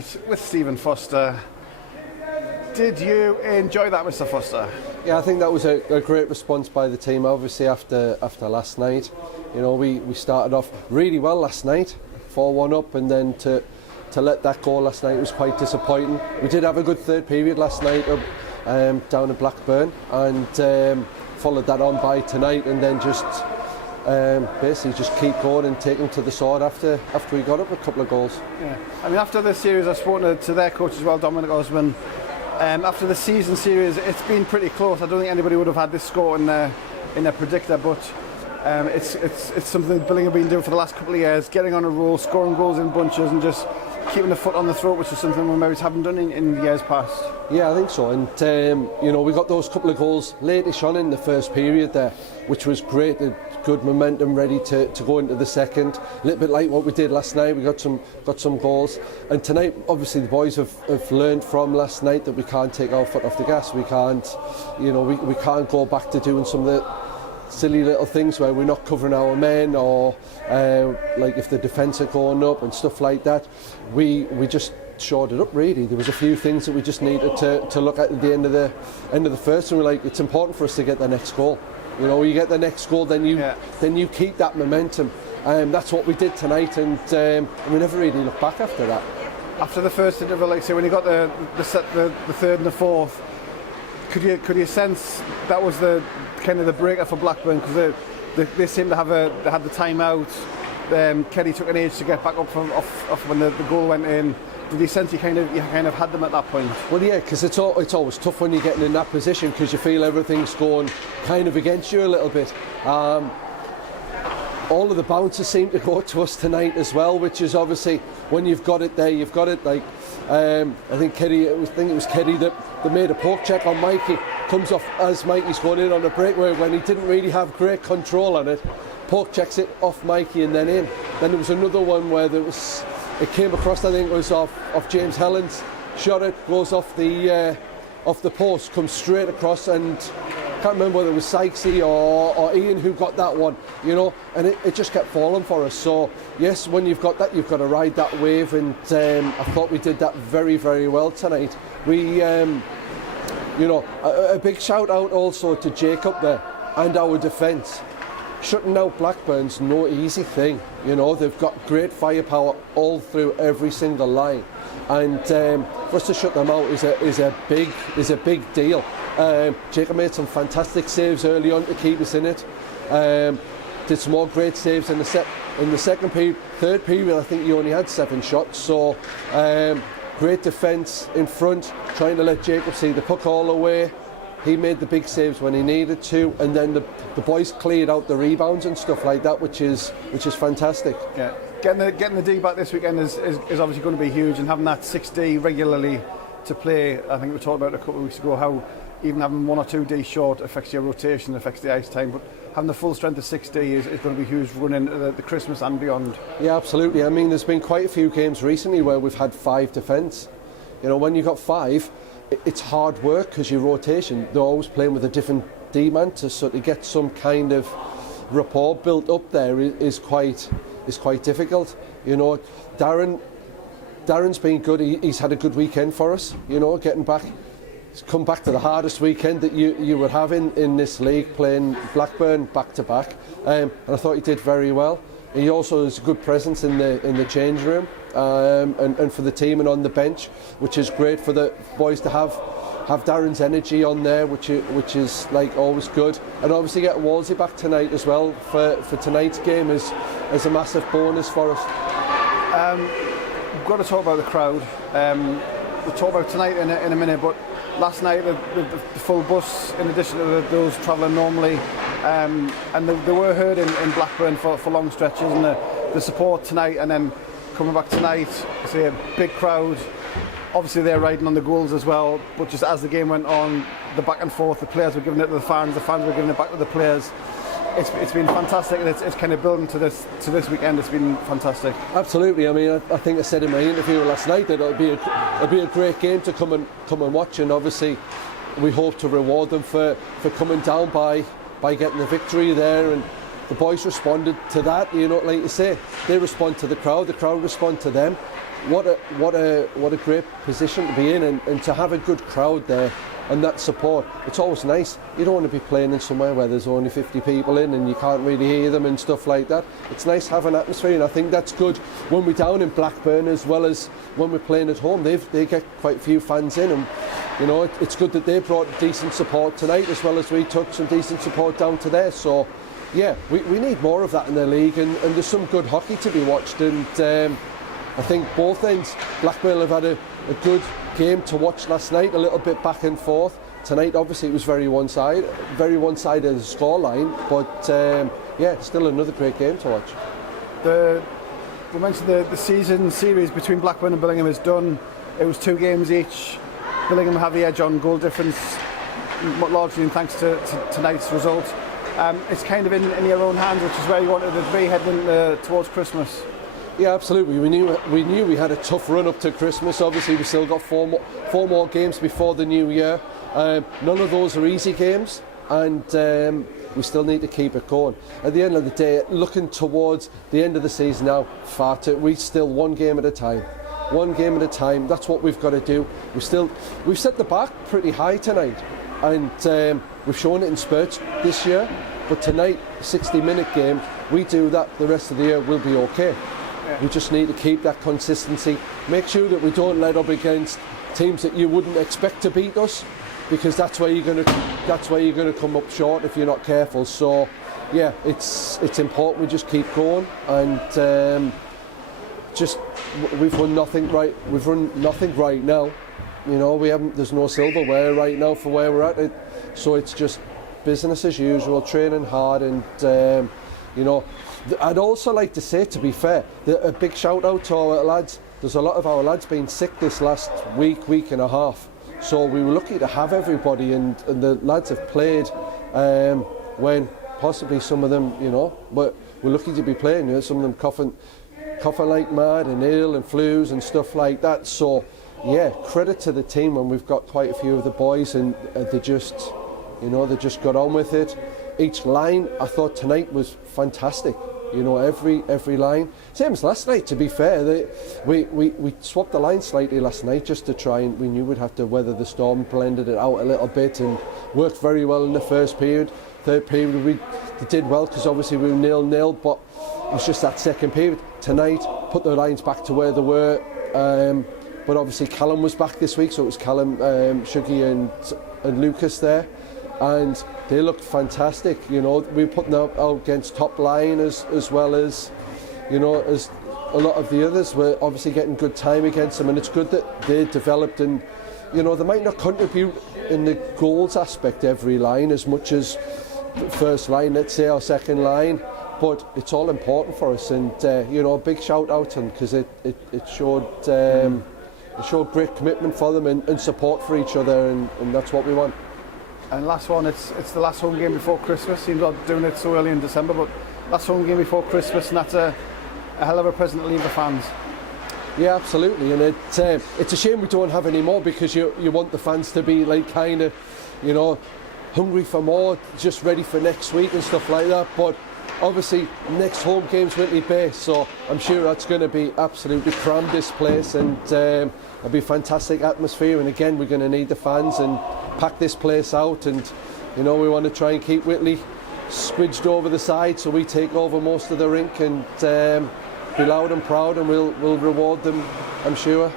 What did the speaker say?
tonight with Stephen Foster. Did you enjoy that, Mr. Foster? Yeah, I think that was a great response by the team. Obviously, after last night, you know, we started off really well last night, 4-1 up, and then to let that go last night was quite disappointing. We did have a good third period last night down at Blackburn, and followed that on by tonight, and then just basically just keep going and take them to the sword after we got up a couple of goals. Yeah, I mean, after this series, I've spoken to their coach as well, Dominic Osman. After the season series, it's been pretty close. I don't think anybody would have had this score in their predictor, but it's something Billingham have been doing for the last couple of years, getting on a roll, scoring goals in bunches, and just keeping the foot on the throat, which is something we maybe haven't done in years past. Yeah, I think so. And you know, we got those couple of goals late-ish on in the first period there, which was great. Good momentum, ready to go into the second. A little bit like what we did last night. We got some goals, and tonight, obviously, the boys have learned from last night that we can't take our foot off the gas. We can't, you know, we can't go back to doing some of the silly little things where we're not covering our men, or like if the defence are going up and stuff like that. We just shored it up, really. There was a few things that we just needed to look at the end of the first, and we're like, it's important for us to get the next goal. You know, you get the next goal, then you keep that momentum. That's what we did tonight, and we never really looked back after that. After the first interval, like say, when you got the third and the fourth, could you sense that was the kind of the breaker for Blackburn, because they seemed to they had the time out. Kelly took an age to get back up off when the goal went in. Did you sense you kind of had them at that point? Well, yeah, because it's always tough when you're getting in that position, because you feel everything's going kind of against you a little bit. All of the bounces seem to go to us tonight as well, which is obviously, when you've got it there, you've got it. Like I think it was Keddy that made a poke check on Mikey. Comes off as Mikey's going in on a breakaway when he didn't really have great control on it. Poke checks it off Mikey and then in. Then there was another one where it came across, I think it was off James Helens, shot it, goes off the post, comes straight across, and I can't remember whether it was Sykesy or Ian who got that one, you know, and it just kept falling for us. So yes, when you've got that, you've got to ride that wave, and I thought we did that very, very well tonight. We, you know, a big shout out also to Jacob there and our defence. Shutting out Blackburn's no easy thing. You know, they've got great firepower all through every single line, and for us to shut them out is a big deal. Jacob made some fantastic saves early on to keep us in it. Did some more great saves in the second period. Third period, I think he only had 7 shots. So great defence in front, trying to let Jacob see the puck all the way. He made the big saves when he needed to, and then the boys cleared out the rebounds and stuff like that, which is fantastic. Yeah, getting the D back this weekend is obviously going to be huge, and having that 6D regularly to play. I think we talked about a couple of weeks ago how even having 1 or 2 D short affects your rotation, affects the ice time, but having the full strength of 6D is going to be huge running the Christmas and beyond. Yeah, absolutely. I mean, there's been quite a few games recently where we've had 5 defence. You know, when you've got 5, it's hard work, because your rotation, they're always playing with a different D-man, so to get some kind of rapport built up there is quite difficult. You know, Darren's been good. He's had a good weekend for us. You know, getting back, he's come back to the hardest weekend that you would have in this league, playing Blackburn back to back, and I thought he did very well. He also has a good presence in the change room, and for the team and on the bench, which is great for the boys to have Darren's energy on there, which is like always good. And obviously get Wolsey back tonight as well for tonight's game is a massive bonus for us. We've got to talk about the crowd. We'll talk about tonight in a minute, but last night the full bus, in addition to those travelling normally, and they were heard in Blackburn for long stretches, and the support tonight, and then coming back tonight, I see a big crowd. Obviously they're riding on the goals as well, but just as the game went on, the back and forth, the players were giving it to the fans were giving it back to the players. It's been fantastic, and it's kind of building to this weekend. It's been fantastic. Absolutely. I mean, I think I said in my interview last night that it'll be a great game to come and watch, and obviously we hope to reward them for coming down by getting the victory there, and the boys responded to that. You know, like you say, they respond to the crowd respond to them. What a great position to be in, and to have a good crowd there and that support. It's always nice. You don't want to be playing in somewhere where there's only 50 people in and you can't really hear them and stuff like that. It's nice having an atmosphere, and I think that's good when we're down in Blackburn as well as when we're playing at home. They get quite a few fans in, and you know, it's good that they brought decent support tonight as well as we took some decent support down to there. So yeah, we need more of that in the league, and there's some good hockey to be watched, and I think both ends. Blackburn have had a good game to watch last night, a little bit back and forth. Tonight obviously it was very one-sided as a scoreline, but yeah, still another great game to watch. We mentioned the season series between Blackburn and Billingham is done. It was 2 games each. Billingham have the edge on goal difference, largely in thanks to tonight's result. It's kind of in your own hands, which is where you wanted it to be heading towards Christmas. Yeah, absolutely. We knew we had a tough run up to Christmas. Obviously, we still got four more games before the new year. None of those are easy games, and we still need to keep it going. At the end of the day, looking towards the end of the season now, we still one game at a time. One game at a time. That's what we've got to do. We've set the bar pretty high tonight, and we've shown it in spurts this year. But tonight, 60-minute game, we do that. The rest of the year will be okay. We just need to keep that consistency. Make sure that we don't let up against teams that you wouldn't expect to beat us, because that's where you're going to come up short if you're not careful. So, yeah, it's important we just keep going, and we've run nothing right. We've run nothing right now. You know, there's no silverware right now for where we're at. So it's just business as usual, training hard, and you know. I'd also like to say, to be fair, a big shout out to our lads. There's a lot of our lads been sick this last week and a half. So we were lucky to have everybody, and the lads have played when possibly some of them, you know, but we're lucky to be playing. You know, some of them coughing like mad and ill and flus and stuff like that. So yeah, credit to the team when we've got quite a few of the boys, and they just got on with it. Each line, I thought tonight was fantastic. You know, every line. Same as last night, to be fair. We swapped the line slightly last night just to try, and we knew we'd have to weather the storm, blended it out a little bit, and worked very well in the first period. Third period we did well because obviously we were 0-0, but it was just that second period. Tonight, put the lines back to where they were, but obviously Callum was back this week, so it was Callum, Shuggy and Lucas there. And they looked fantastic. You know, we were putting out against top line as well as, you know, as a lot of the others were obviously getting good time against them, and it's good that they developed. And you know, they might not contribute in the goals aspect every line as much as first line, let's say, or second line, but it's all important for us. And you know, a big shout out to them, because it showed great commitment for them and support for each other, and that's what we want. And last one, it's the last home game before Christmas. Seems odd doing it so early in December, but last home game before Christmas, and that's a hell of a present to leave the fans. Yeah, absolutely, and it's a shame we don't have any more, because you want the fans to be like kind of, you know, hungry for more, just ready for next week and stuff like that. But obviously, next home game's Whitley Bay, so I'm sure that's going to be absolutely crammed, this place, and it'll be a fantastic atmosphere. And again, we're going to need the fans and pack this place out, and you know, we want to try and keep Whitley squidged over the side so we take over most of the rink, and be loud and proud, and we'll reward them, I'm sure.